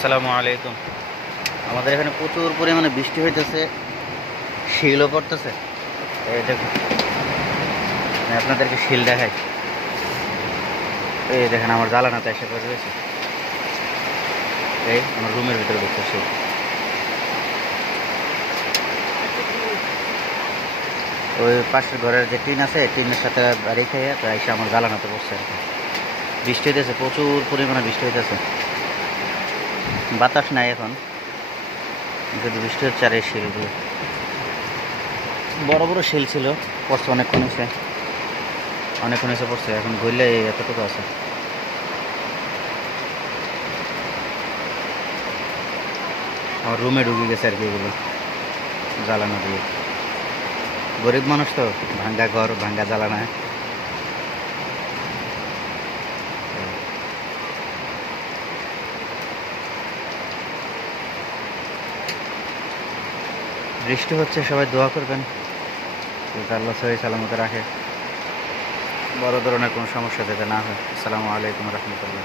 আসসালামু আলাইকুম। আমাদের এখানে প্রচুর পরিমাণে বৃষ্টি হইতেছে, শিলও পড়তেছে। এই দেখুন, আমি আপনাদেরকে শিল দেখাই। এই দেখেন আমার জ্বালানাতে এসে পড়ে রয়েছে। এই আমার রুমের ভিতরে ঢুকছে শিল। ওই পাশের ঘরের যে টিন আছে, টিনের সাথে বাড়ি খেয়ে তো এসে আমার জ্বালানাতে পড়ছে আর কি। বৃষ্টি হইতেছে, প্রচুর পরিমাণে বৃষ্টি হইতেছে। বাতাস নাই এখন, কিন্তু বৃষ্টি হচ্ছে। আর এই শিলগুলো বড় বড় শিল ছিল, পড়ছে অনেকক্ষণ হয়েছে, অনেকক্ষণ এসে পড়ছে। এখন ঘুরলে এতটুকু আছে। আমার রুমে ঢুকে গেছে আর কি এগুলো জ্বালানো দিয়ে। গরিব মানুষ তো, ভাঙ্গা ঘর, ভাঙ্গা জ্বালানা। বৃষ্টি হচ্ছে, সবাই দোয়া করবেন যাতে আল্লাহ সহি সালামতে রাখে, বড় ধরনের কোনো সমস্যা যাতে না হয়। আসসালামু আলাইকুম রহমতুল্লাহ।